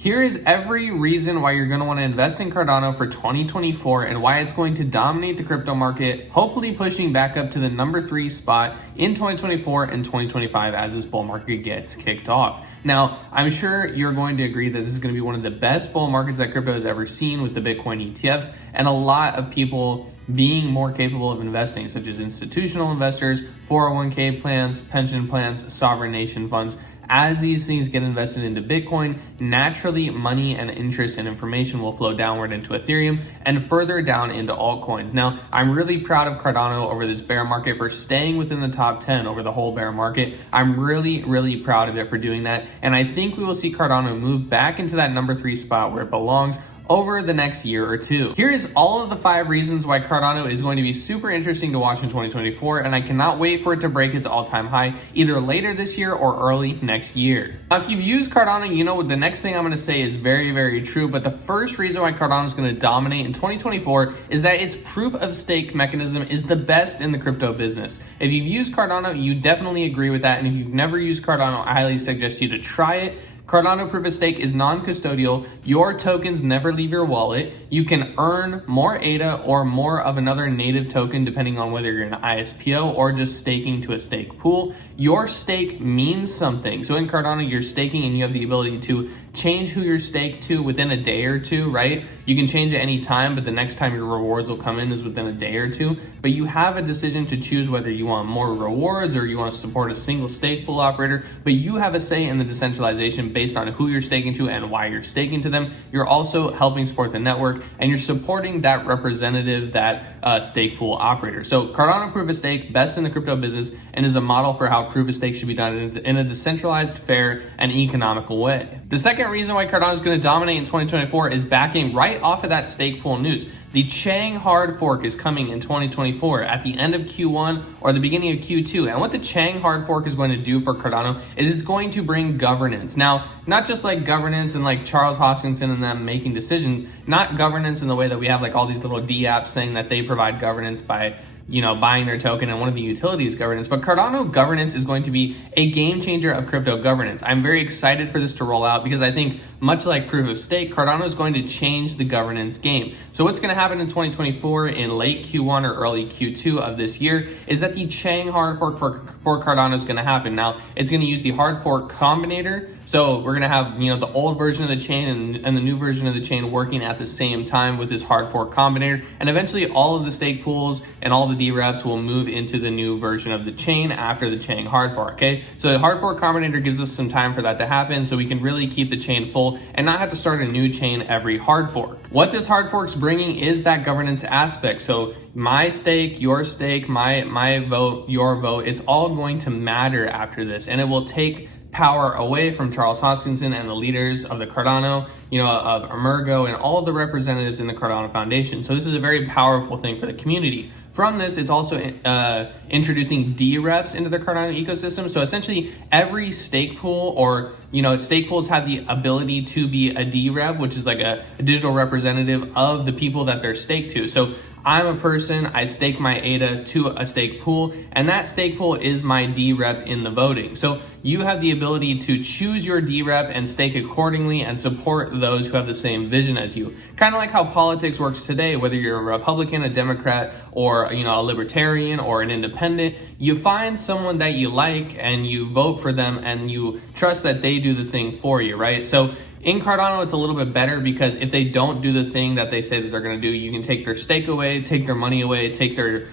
Here is every reason why you're going to want to invest in Cardano for 2024 and why it's going to dominate the crypto market, hopefully pushing back up to the number 3 spot in 2024 and 2025 as this bull market gets kicked off. Now, I'm sure you're going to agree that this is going to be one of the best bull markets that crypto has ever seen with the Bitcoin ETFs and a lot of people being more capable of investing, such as institutional investors, 401k plans, pension plans, sovereign nation funds. As these things get invested into Bitcoin, naturally money and interest and information will flow downward into Ethereum and further down into altcoins. Now, I'm really proud of Cardano over this bear market for staying within the top 10 over the whole bear market. I'm really proud of it for doing that. And I think we will see Cardano move back into that number 3 spot where it belongs over the next year or two. Here is all of the 5 reasons why Cardano is going to be super interesting to watch in 2024, and I cannot wait for it to break its all-time high either later this year or early next year. Now, if you've used Cardano, you know the next thing I'm going to say is very true, but the first reason why Cardano is going to dominate in 2024 is that its proof of stake mechanism is the best in the crypto business. If you've used Cardano, you definitely agree with that, and if you've never used Cardano, I highly suggest you to try it. Cardano Proof of Stake is non-custodial. Your tokens never leave your wallet. You can earn more ADA or more of another native token depending on whether you're an ISPO or just staking to a stake pool. Your stake means something. So in Cardano, you're staking and you have the ability to change who you're staked to within a day or two, right? You can change at any time, but the next time your rewards will come in is within a day or two. But you have a decision to choose whether you want more rewards or you want to support a single stake pool operator, but you have a say in the decentralization based on who you're staking to and why you're staking to them. You're also helping support the network and you're supporting that representative, that stake pool operator. So Cardano Proof of Stake, best in the crypto business, and is a model for how proof of stake should be done in a decentralized, fair, and economical way. The second reason why Cardano is going to dominate in 2024 is backing right off of that stake pool news. The Chang hard fork is coming in 2024 at the end of Q1 or the beginning of Q2. And what the Chang hard fork is going to do for Cardano is it's going to bring governance. Now, not just like governance and like Charles Hoskinson and them making decisions, not governance in the way that we have like all these little D apps saying that they provide governance by buying their token and one of the utilities governance, but Cardano governance is going to be a game changer of crypto governance. I'm very excited for this to roll out because I think much like proof of stake, Cardano is going to change the governance game. So what's going to happen in 2024 in late Q1 or early Q2 of this year is that the Chang hard fork for Cardano is going to happen. Now, it's going to use the hard fork combinator. So we're going to have, the old version of the chain and the new version of the chain working at the same time with this hard fork combinator. And eventually all of the stake pools and all the D-reps will move into the new version of the chain after the Chang hard fork, okay? So the hard fork combinator gives us some time for that to happen so we can really keep the chain full and not have to start a new chain every hard fork. What this hard fork's bringing is that governance aspect. So my stake, your stake, my vote, your vote, it's all going to matter after this, and it will take power away from Charles Hoskinson and the leaders of the Cardano, of Emergo and all the representatives in the Cardano Foundation. So this is a very powerful thing for the community. From this, it's also introducing D-reps into the Cardano ecosystem. So essentially every stake pool or, stake pools have the ability to be a D-rep, which is like a digital representative of the people that they're staked to. So I'm a person, I stake my ADA to a stake pool, and that stake pool is my D-rep in the voting. So you have the ability to choose your D-rep and stake accordingly and support those who have the same vision as you. Kind of like how politics works today, whether you're a Republican, a Democrat, or a libertarian or an independent, you find someone that you like and you vote for them and you trust that they do the thing for you, right? So in Cardano, it's a little bit better because if they don't do the thing that they say that they're going to do, you can take their stake away, take their money away, take their,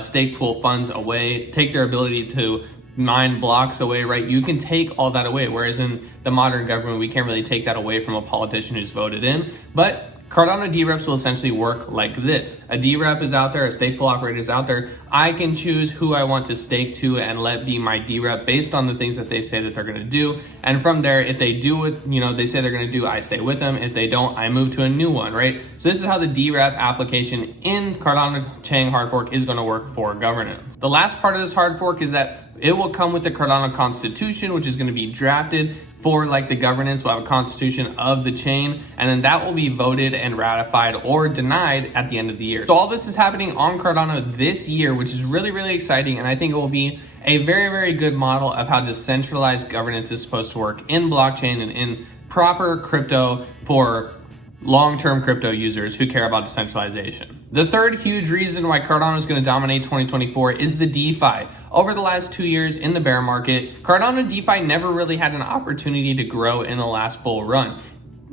stake pool funds away, take their ability to mine blocks away, right? You can take all that away. Whereas in the modern government, we can't really take that away from a politician who's voted in. But Cardano D-reps will essentially work like this. A D-rep is out there, a stake pool operator is out there. I can choose who I want to stake to and let be my D-rep based on the things that they say that they're going to do. And from there, if they do what they say they're going to do, I stay with them. If they don't, I move to a new one, right? So this is how the D-rep application in Cardano Chang hard fork is going to work for governance. The last part of this hard fork is that it will come with the Cardano Constitution, which is going to be drafted for like the governance. We'll have a constitution of the chain, and then that will be voted and ratified or denied at the end of the year. So all this is happening on Cardano this year, which is really exciting, and I think it will be a very good model of how decentralized governance is supposed to work in blockchain and in proper crypto for long-term crypto users who care about decentralization. The third huge reason why Cardano is going to dominate 2024 is the DeFi. Over the last 2 years in the bear market, Cardano DeFi never really had an opportunity to grow in the last bull run.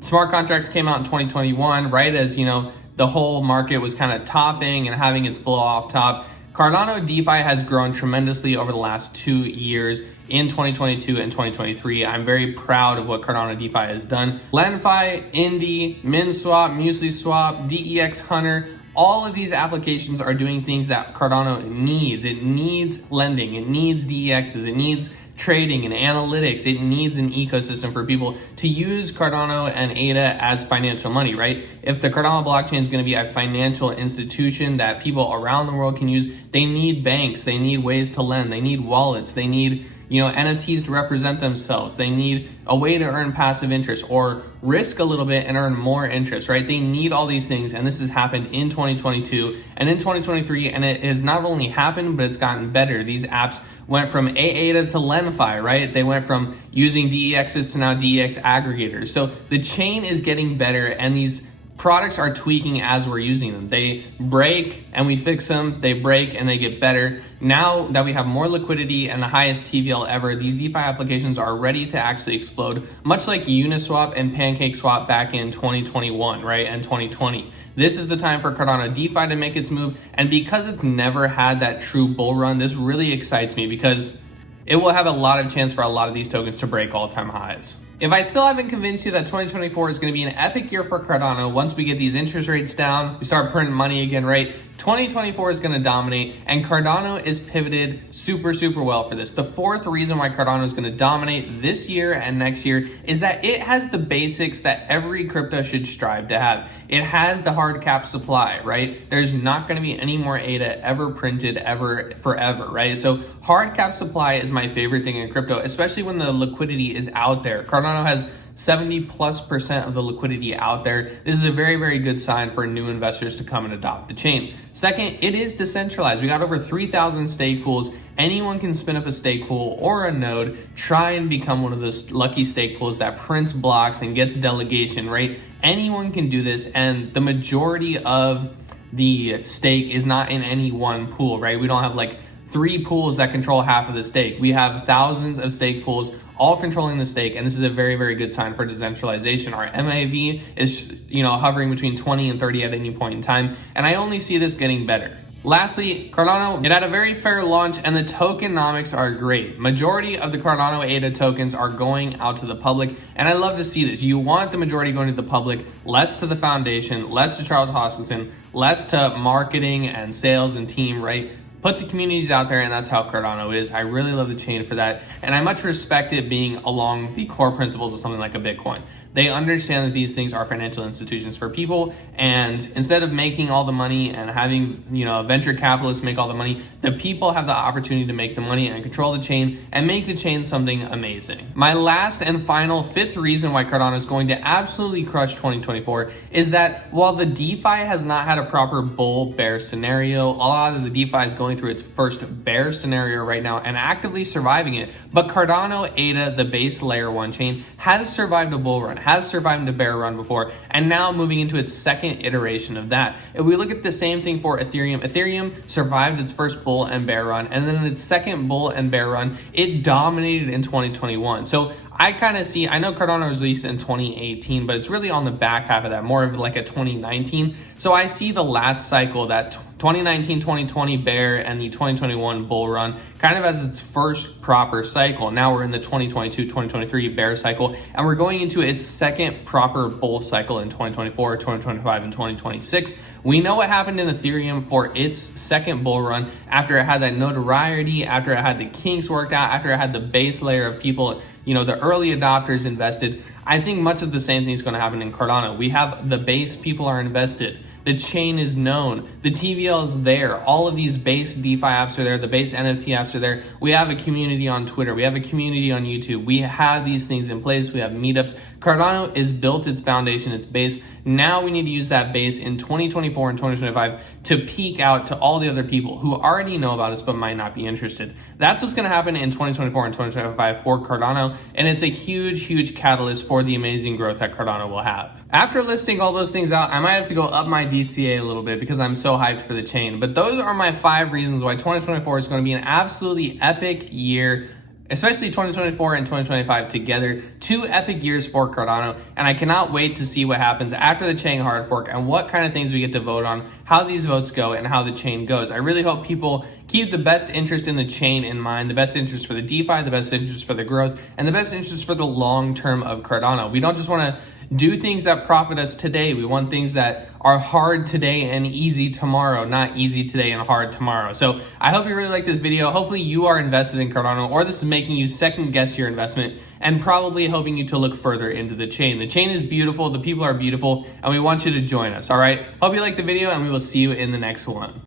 Smart contracts came out in 2021, right as, the whole market was kind of topping and having its blow off top. Cardano DeFi has grown tremendously over the last 2 years in 2022 and 2023. I'm very proud of what Cardano DeFi has done. LendFi, Indy, MinSwap, MuesliSwap, DEX Hunter, all of these applications are doing things that Cardano needs. It needs lending, it needs DEXs, it needs trading and analytics. It needs an ecosystem for people to use Cardano and ADA as financial money, right? If the Cardano blockchain is going to be a financial institution that people around the world can use, they need banks, they need ways to lend, they need wallets, they need NFTs to represent themselves. They need a way to earn passive interest or risk a little bit and earn more interest, right? They need all these things, and this has happened in 2022 and in 2023, and it has not only happened, but it's gotten better. These apps went from ADA to LendFi, right? They went from using DEXs to now DEX aggregators. So the chain is getting better, and these products are tweaking as we're using them. They break and we fix them, they break and they get better. Now that we have more liquidity and the highest TVL ever, these DeFi applications are ready to actually explode, much like Uniswap and PancakeSwap back in 2021, right, and 2020. This is the time for Cardano DeFi to make its move, and because it's never had that true bull run, this really excites me because it will have a lot of chance for a lot of these tokens to break all-time highs. If I still haven't convinced you that 2024 is going to be an epic year for Cardano, once we get these interest rates down, we start printing money again, right? 2024 is going to dominate, and Cardano is pivoted super, super well for this. The fourth reason why Cardano is going to dominate this year and next year is that it has the basics that every crypto should strive to have. It has the hard cap supply, right? There's not going to be any more ADA ever printed ever forever, right? So hard cap supply is my favorite thing in crypto, especially when the liquidity is out there. Cardano has 70+% of the liquidity out there. This is a very, very good sign for new investors to come and adopt the chain. Second, it is decentralized. We got over 3,000 stake pools. Anyone can spin up a stake pool or a node, try and become one of those lucky stake pools that prints blocks and gets delegation, right? Anyone can do this, and the majority of the stake is not in any one pool, right? We don't have like 3 pools that control half of the stake. We have thousands of stake pools all controlling the stake, and this is a very, very good sign for decentralization. Our MAV is, hovering between 20 and 30 at any point in time, and I only see this getting better. Lastly, Cardano, it had a very fair launch, and the tokenomics are great. Majority of the Cardano ADA tokens are going out to the public, and I love to see this. You want the majority going to the public, less to the foundation, less to Charles Hoskinson, less to marketing and sales and team, right? Put the communities out there, and that's how Cardano is. I really love the chain for that, and I much respect it being along the core principles of something like a Bitcoin. They understand that these things are financial institutions for people, and instead of making all the money and having venture capitalists make all the money, the people have the opportunity to make the money and control the chain and make the chain something amazing. My last and final fifth reason why Cardano is going to absolutely crush 2024 is that while the DeFi has not had a proper bull bear scenario, a lot of the DeFi is going through its first bear scenario right now and actively surviving it, but Cardano ADA, the base layer 1 chain, has survived a bull run, has survived a bear run before, and now moving into its second iteration of that. If we look at the same thing for Ethereum survived its first bull and bear run, and then in its second bull and bear run, it dominated in 2021. So I kind of see, I know Cardano was released in 2018, but it's really on the back half of that, more of like a 2019. So I see the last cycle, that 2019-2020 bear and the 2021 bull run kind of as its first proper cycle. Now we're in the 2022-2023 bear cycle, and we're going into its second proper bull cycle in 2024, 2025, and 2026. We know what happened in Ethereum for its second bull run after it had that notoriety, after it had the kinks worked out, after it had the base layer of people, the early adopters invested. I think much of the same thing is going to happen in Cardano. We have the base, people are invested. The chain is known. The TVL is there. All of these base DeFi apps are there. The base NFT apps are there. We have a community on Twitter. We have a community on YouTube. We have these things in place. We have meetups. Cardano is built its foundation, its base. Now we need to use that base in 2024 and 2025 to peek out to all the other people who already know about us but might not be interested. That's what's going to happen in 2024 and 2025 for Cardano, and it's a huge catalyst for the amazing growth that Cardano will have. After listing all those things out, I might have to go up my DCA a little bit because I'm so hyped for the chain. But those are my 5 reasons why 2024 is going to be an absolutely epic year, especially 2024 and 2025 together. 2 epic years for Cardano, and I cannot wait to see what happens after the Chang hard fork and what kind of things we get to vote on, how these votes go, and how the chain goes. I really hope people keep the best interest in the chain in mind, the best interest for the DeFi, the best interest for the growth, and the best interest for the long term of Cardano. We don't just want to do things that profit us today. We want things that are hard today and easy tomorrow, not easy today and hard tomorrow. So I hope you really like this video. Hopefully you are invested in Cardano, or this is making you second guess your investment and probably helping you to look further into the chain. The chain is beautiful, the people are beautiful, and we want you to join us, all right? Hope you like the video, and we will see you in the next one.